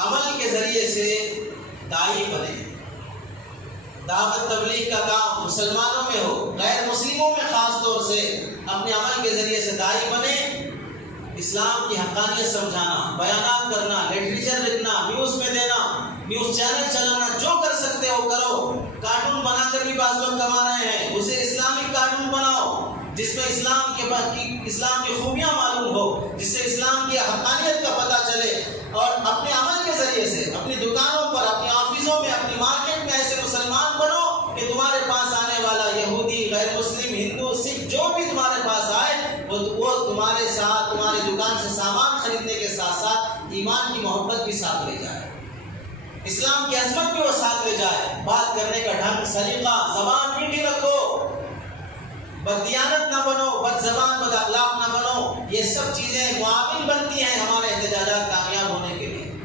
عمل کے ذریعے سے داعی بنے. دعوت تبلیغ کا کام مسلمانوں میں ہو، غیر مسلموں میں خاص طور سے اپنے عمل کے ذریعے سے داعی بنے. اسلام کی حقانیت سمجھانا، بیانات کرنا، لٹریچر لکھنا، نیوز میں دینا، نیوز چینل چلانا، جو کر سکتے ہو کرو. کارٹون بنا کر بھی بعض لوگ کما رہے ہیں، اسے اسلامک کارٹون بناؤ جس میں اسلام کی خوبیاں معلوم ہو، جس سے اسلام کی حقانیت کا پتہ چلے. اور اپنے عمل کے ذریعے سے اپنی دکانوں پر، اپنی آفسوں میں، اپنی مارکیٹ میں ایسے مسلمان بنو کہ تمہارے پاس آنے والا یہودی، غیر مسلم، ہندو، سکھ جو بھی تمہارے پاس آئے وہ تمہارے ساتھ، تمہاری دکان سے سامان خریدنے کے ساتھ ساتھ ایمان کی محبت بھی ساتھ لے جائے، اسلام کی عظمت بھی وہ ساتھ لے جائے. بات کرنے کا ڈھنگ، سلیقہ، زبان میٹھی رکھو، بددیانت نہ بنو، بد زبان، بد اخلاق نہ بنو. یہ سب چیزیں معاون بنتی ہیں ہمارے احتجاجات کامیاب